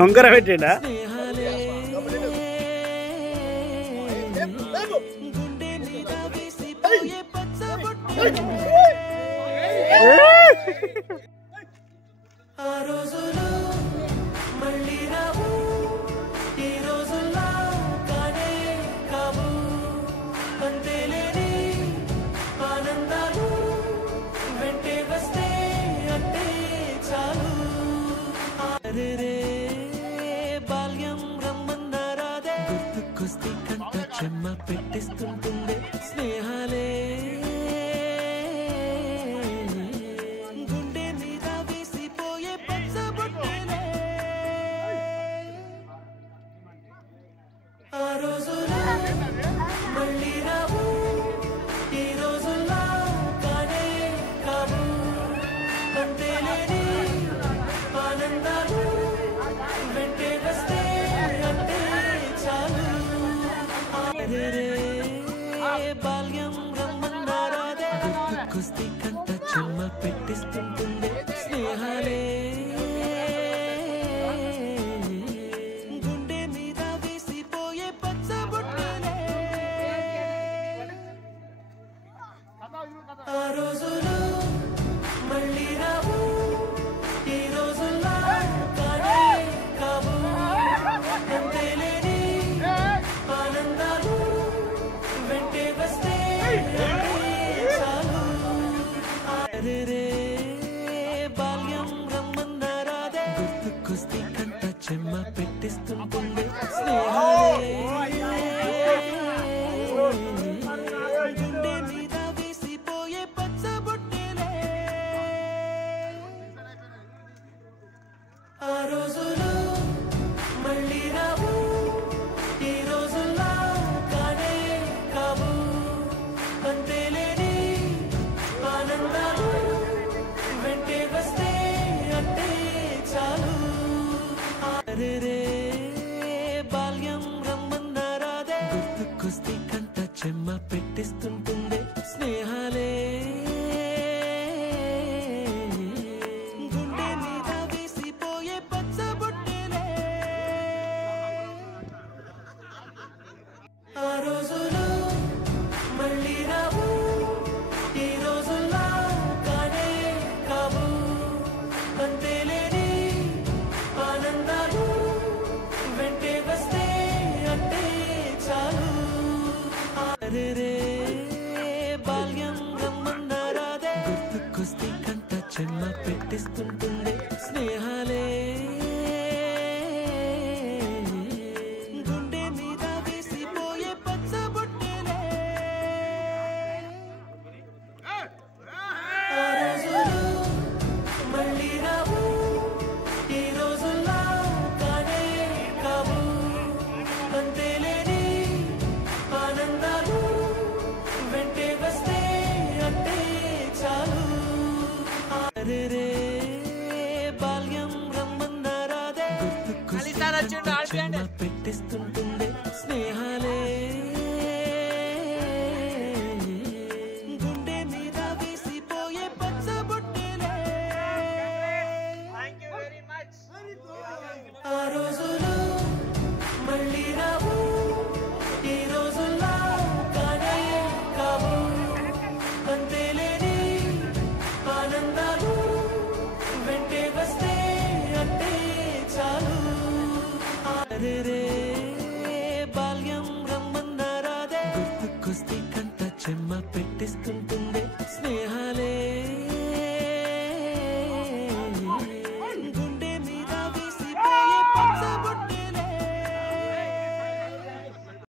వంకర పెట్టిండా పెట్టిస్తుంటుండే స్నేహాలే గుండె మీద వేసిపోయే పచ్చబొట్టేలే ఆ రోజులు మళ్ళీ రావు ఈ రోజుల్లో కానే కావు అంతేలేని ఆనందాలు వెంటే వస్తే అంటే చాలు బాల్యం రమ్మన్నారాదే గుర్తుకొస్తే కంట చెమ్మ పెట్టిస్తుంటుండే స్నేహాలే గుండె మీద వేసిపోయే పచ్చబొట్టేలే ఆ రోజులు మళ్ళీ రావు ఈ రోజుల్లో కానే కావు అంతేలేని ఆనందాలు వెంటే వస్తే చాలు బాల్యం రమ్మన్నారాదే గుర్తుకొస్తే కంట చెమ్మ పెట్టిస్తుంటుండే స్నేహాలే గుండె మీద వేసిపోయే పచ్చబొట్టేలే ఆ రోజులు మళ్ళీ రావు ఈ రోజుల్లో కానే కావు అంతేలేని ఆనందాలు వెంటే వస్తే అంటే చాలు బాల్యం రమ్మన్నారాదే గుర్తుకొస్తే కంట చెమ్మ పెట్టిస్తుంటుండే స్నేహాలే గుండె మీద వేసిపోయే పచ్చబొట్టేలే ఆ రోజులు మళ్ళీ రావు ఈ రోజుల్లో కానే కావు అంతేలేని ఆనందాలు వెంటే వస్తే అంటే చాలు బాల్యం రమ్మన్నారాదే గుర్తుకొస్తే కంట చెమ్మ పెట్టిస్తుంటుండే స్నేహాలే గుండె మీద వేసిపోయే పచ్చబొట్టేలే ఆ రోజులు మళ్ళీ రావు ఈ రోజుల్లో కానే కావు అంతేలేని ఆనందాలు వెంటే వస్తే అంటే చాలు బాల్యం రమ్మన్నారాదే పెట్టిస్తుంటుండే స్నేహాలే గుండె మీద వేసిపోయే పచ్చబొట్టేలే ఆ రోజులు మళ్ళీ రావు ఈ రోజుల్లో కానే కావు అంతేలేని ఆనందాలు వెంటే వస్తే అంటే చాలు బాల్యం రమ్మన్నారాదే గుర్తుకొస్తే కంట చెమ్మ పెట్టిస్తుంటుండే స్నేహాలే